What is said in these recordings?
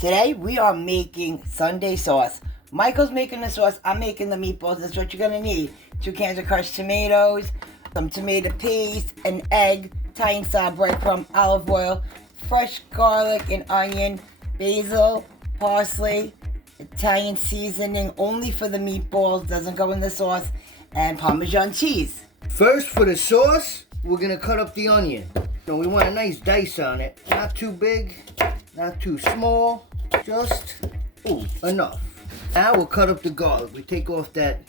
Today we are making Sunday sauce. Michael's making the sauce, I'm making the meatballs. That's what you're gonna need. 2 cans of crushed tomatoes, some tomato paste, an egg, Italian style breadcrumb, olive oil, fresh garlic and onion, basil, parsley, Italian seasoning only for the meatballs, doesn't go in the sauce, and Parmesan cheese. First, for the sauce, we're gonna cut up the onion. So we want a nice dice on it. Not too big, not too small, just enough. Now we'll cut up the garlic. We take off that,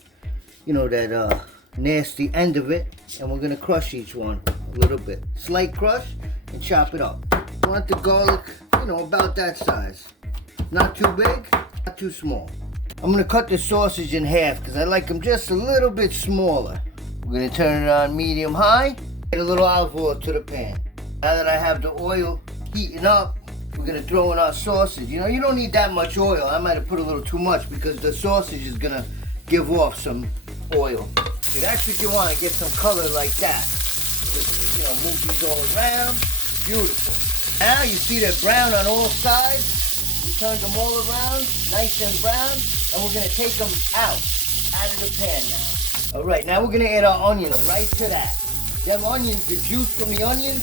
that nasty end of it, and we're gonna crush each one a little bit. Slight crush and chop it up. We want the garlic, about that size. Not too big, not too small. I'm gonna cut the sausage in half because I like them just a little bit smaller. We're gonna turn it on medium high. Add a little olive oil to the pan. Now that I have the oil heating up, we're gonna throw in our sausage. You don't need that much oil. I might have put a little too much because the sausage is gonna give off some oil. That's what you want to get some color like that. Just, move these all around. Beautiful. Now you see they're brown on all sides. We turned them all around, nice and brown, and we're gonna take them out of the pan now. All right, now we're gonna add our onions right to that. Them onions, the juice from the onions,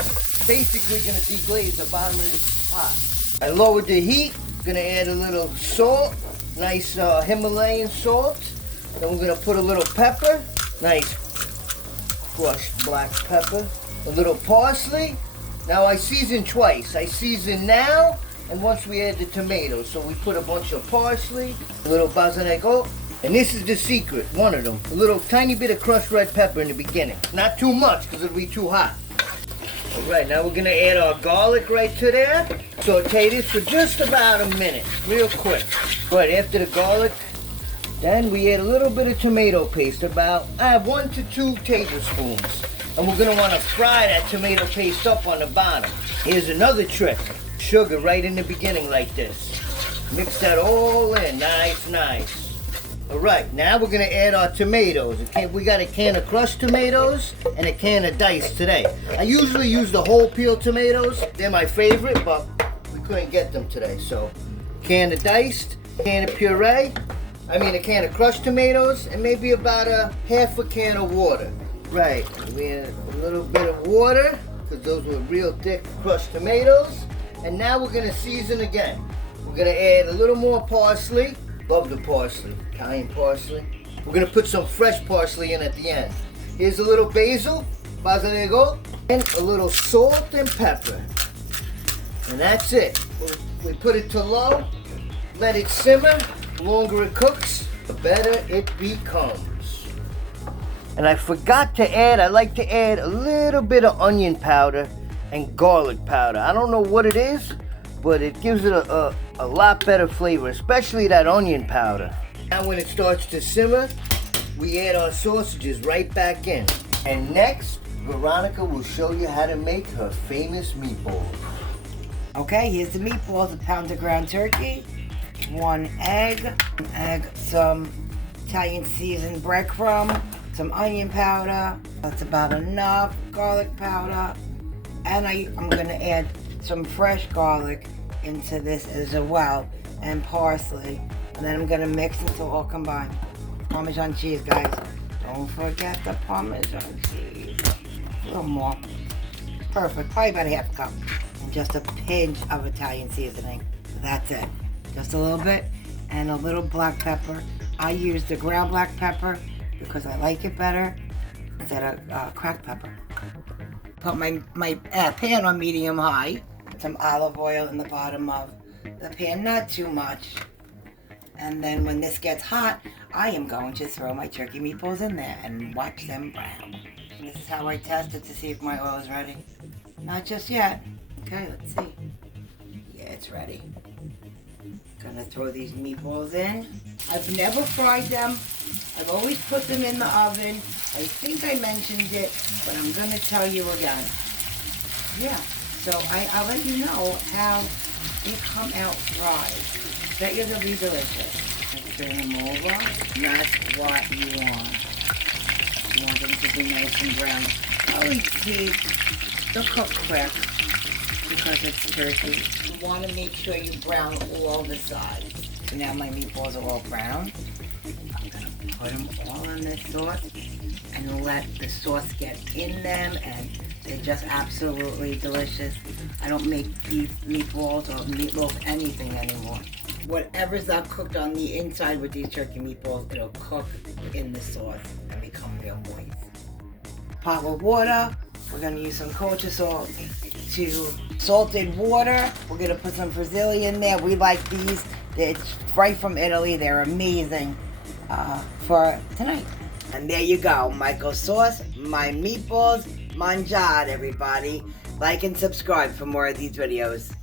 basically gonna deglaze the bottom of this pot. I lowered the heat, gonna add a little salt, nice Himalayan salt. Then we're gonna put a little pepper, nice crushed black pepper, a little parsley. Now I season twice. I season now, and once we add the tomatoes. So we put a bunch of parsley, a little basilico, and this is the secret, one of them. A little tiny bit of crushed red pepper in the beginning. Not too much, because it'll be too hot. All right, now we're gonna add our garlic right to there. Saute this for just about a minute, real quick. Right, after the garlic, then we add a little bit of tomato paste, about 1 to 2 tablespoons. And we're gonna wanna fry that tomato paste up on the bottom. Here's another trick. Sugar right in the beginning like this. Mix that all in, nice. All right, now we're gonna add our tomatoes. We got a can of crushed tomatoes and a can of diced today. I usually use the whole peeled tomatoes. They're my favorite, but we couldn't get them today. So, can of diced, can of puree, a can of crushed tomatoes, and maybe about a half a can of water. Right, we add a little bit of water, because those were real thick crushed tomatoes. And now we're gonna season again. We're gonna add a little more parsley. Love the parsley, Italian parsley. We're gonna put some fresh parsley in at the end. Here's a little basil, basilico, and a little salt and pepper. And that's it. We put it to low, let it simmer. The longer it cooks, the better it becomes. And I forgot to add, I like to add a little bit of onion powder and garlic powder. I don't know what it is, but it gives it a lot better flavor, especially that onion powder. Now when it starts to simmer, we add our sausages right back in. And next, Veronica will show you how to make her famous meatballs. Okay, here's the meatballs, a pound of ground turkey, 1 egg, some Italian seasoned breadcrumb, some onion powder, that's about enough, garlic powder, and I'm gonna add some fresh garlic into this as well, and parsley, and then I'm gonna mix until all combined. Parmesan cheese, guys. Don't forget the Parmesan cheese. A little more. Perfect, probably about a half cup. And just a pinch of Italian seasoning. That's it. Just a little bit, and a little black pepper. I use the ground black pepper because I like it better instead of cracked pepper. Put my pan on medium high. Some olive oil in the bottom of the pan, not too much. And then when this gets hot, I am going to throw my turkey meatballs in there and watch them brown. And this is how I test it to see if my oil is ready. Not just yet. Okay, let's see. Yeah, it's ready. Gonna throw these meatballs in. I've never fried them. I've always put them in the oven. I think I mentioned it, but I'm gonna tell you again. Yeah, so I'll let you know how they come out fried. Bet you they'll be delicious. Turn them over. That's what you want. You want them to be nice and brown. Always keep, they'll cook quick because it's turkey. you want to make sure you brown all the sides. So now my meatballs are all brown. I'm going to put them all in this sauce and let the sauce get in them, and they're just absolutely delicious. I don't make beef meatballs or meatloaf anything anymore. Whatever's not cooked on the inside with these turkey meatballs, it'll cook in the sauce and become real moist. Pot of water. We're going to use some kosher salt to salted water. We're going to put some fusilli in there. We like these. It's right from Italy. They're amazing for tonight. And there you go. Michael's sauce, my meatballs, mangiare, everybody. Like and subscribe for more of these videos.